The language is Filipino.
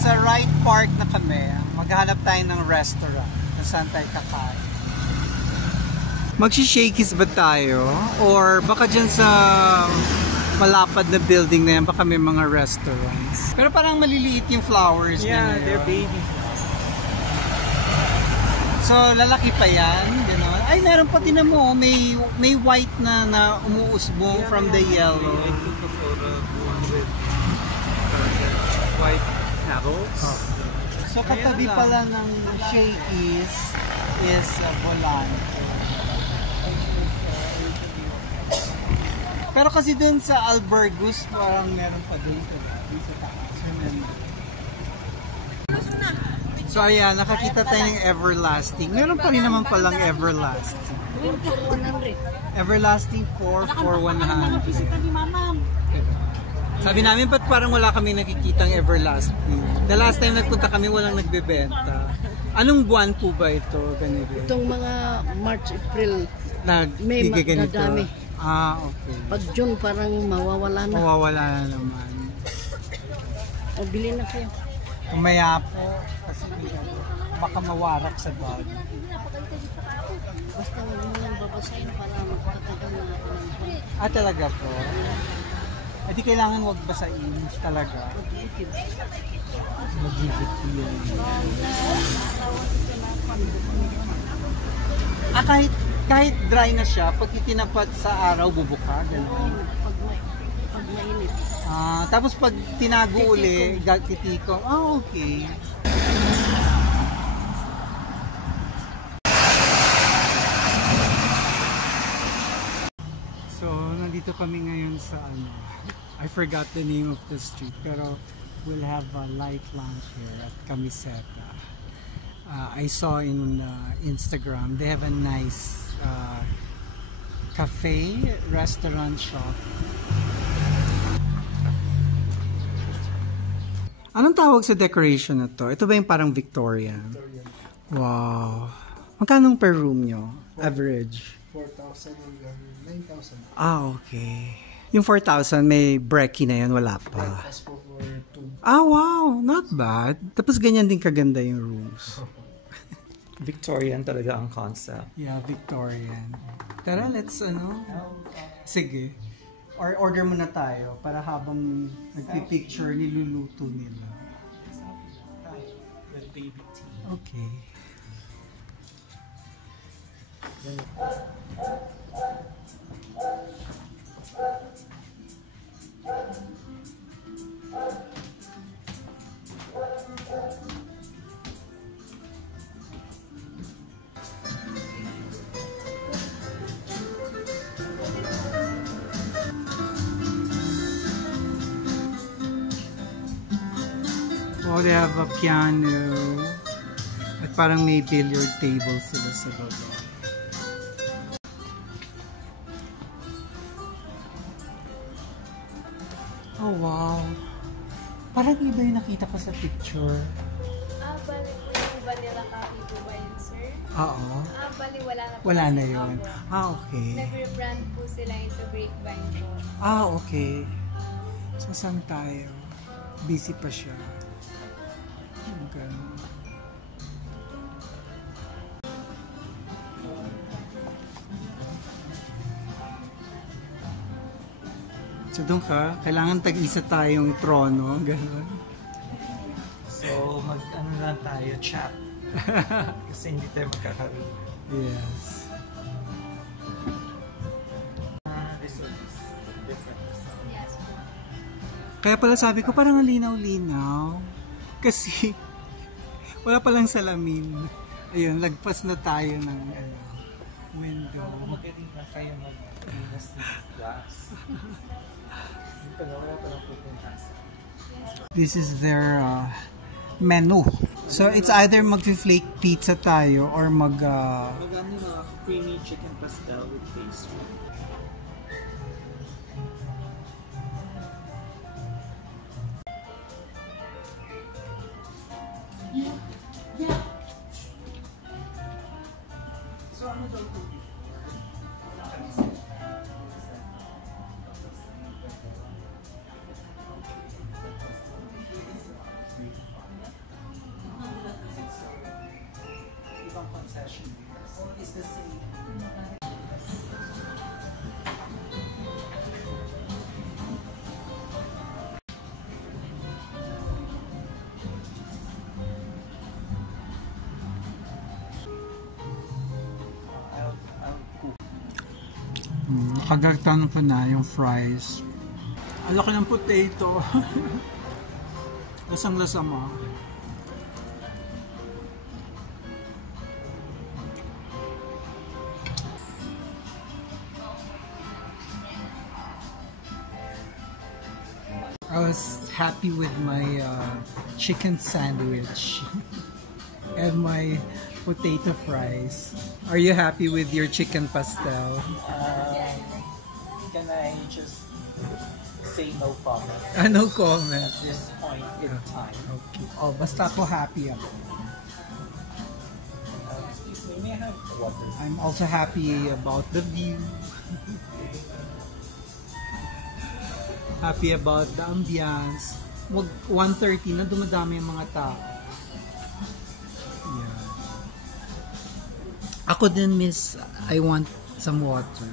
nasa right park na kami. Maghanap tayo ng restaurant na saan tayo kakain. Magsi-shakies ba tayo? Or baka dyan sa malapad na building na yan, baka may mga restaurants. Pero parang maliliit yung flowers. Yeah, they're baby flowers. So, lalaki pa yan. Gano'n. Ay, meron pa din mo. May white na umuusbong from the yellow. I took a photo of one with white petals. Oh. So, katabi pala ng shakies is Volante. Pero kasi dun sa Albergus, parang meron pa dun sa taas. So ayan, nakakita tayo ng Everlasting. Meron pa rin naman palang Everlasting. Everlasting 4 for 100. Sabi namin, ba't parang wala kami nakikitang Everlasting? The last time nagpunta kami, walang nagbebenta. Anong buwan po ba ito? Ganito? Itong mga March, April, may nadami. Ah, okay. Pag June parang mawawala na. Mawawala na naman. O, bilhin na kayo. Umaya po. Kasi baka mawarak sa bag. Basta huwag mo lang babasahin para magpatagal na. Ah, talaga po? Eh di kailangan huwag basahin talaga. Magigit yun. Ah, kahit dry na siya, pag itinapat sa araw, bubuka, gano'n. Pag mainit. Ah, tapos pag tinago uli, titiko. Ah, okay. So, nandito kami ngayon sa I forgot the name of the street, pero we'll have a light lunch here at Camiseta. I saw in Instagram, they have a nice cafe, restaurant shop. Anong tawag sa decoration na to? Ito ba yung parang Victorian? Wow. Magkano per room nyo? Average? 4,000 hanggang 9,000. Ah, okay. Yung 4,000 may brekkie na yun, wala pa. As for 2. Ah, wow. Not bad. Tapos ganyan din kaganda yung rooms. Victorian talaga ang concept. Yeah, Victorian. Tara, let's sige. Or order muna tayo para habang nagpipicture, niluluto nila. With baby tea. Okay. Oh, they have a piano. At parang may billiard table sila sa baba. Oh, wow. Parang iba yung nakita ko sa picture. Bali po yung vanilla coffee po ba yun, sir? Oo. Bali wala na po. Wala na kasi yun. ako. Ah, okay. Nag-rebrand po sila into Grapevine po. Ah, okay. So, saan tayo? Busy pa siya. Ganun. So, doon ka, kailangan tag-isa tayong trono, gano'n. So, mag-ano lang tayo, chat. Kasi hindi tayo magkakaroon. Yes. This is different. Yes po. Kaya pala sabi ko, parang linaw-linaw. Kasi, wala palang salamin. Ayun, lagpas na tayo ng window. Magaling na kayo mag-linas ng glass. Wala palang pupunas. This is their menu. So, it's either mag-flake pizza tayo or Magano na creamy chicken pastel with pastry. So, ano daw ito? Nakagagtan ko na yung fries. Ang laki ng potato. Lasang-lasa mo. I was happy with my chicken sandwich and my potato fries. Are you happy with your chicken pastel? Can I just say no comment No comment. at this point in time? Okay. Oh, basta ako happy ako. Excuse me, may I have water? I'm also happy about the view. Happy about the ambience. 1:30 na dumadami yung mga tao. Yeah. Ako din, miss, I want some water.